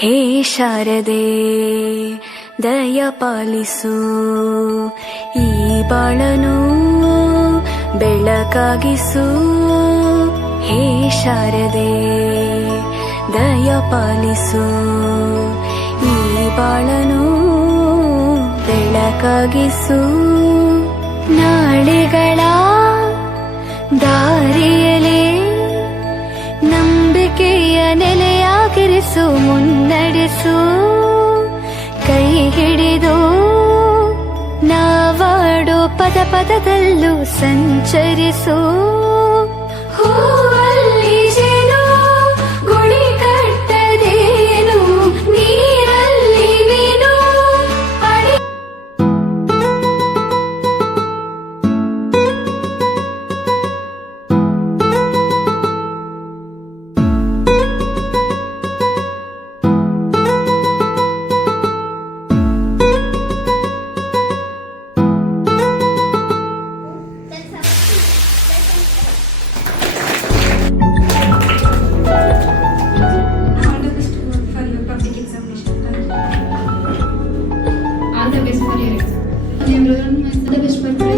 ಹೇ ಶಾರದೆ ದಯ ಪಾಲಿಸು, ಈ ಬಾಳನು ಬೆಳಕಾಗಿಸು. ಹೇ ಶಾರದೆ ದಯ ಪಾಲಿಸು, ಈ ಬಾಳನು ಬೆಳಕಾಗಿಸು. ನಾಳೆಗಳ ದಾರಿಯಲೇ ನಂಬಿಕೆಯ ನೆಲೆಯಾಗಿರಿಸು, ಮುನ್ನಡೆಸು. ಕೈ ಹಿಡಿದು ನಾವಾಡೋ ಪದ ಪದದಲ್ಲೂ ಸಂಚರಿಸು. ಹೂವಲ್ಲಿ ಜೇನು ಗುಳಿ ಕಟ್ಟದೇನು, ನೀರಲ್ಲಿ ಮೀನು ಅಡಿ. All the best for your exam. All the best for your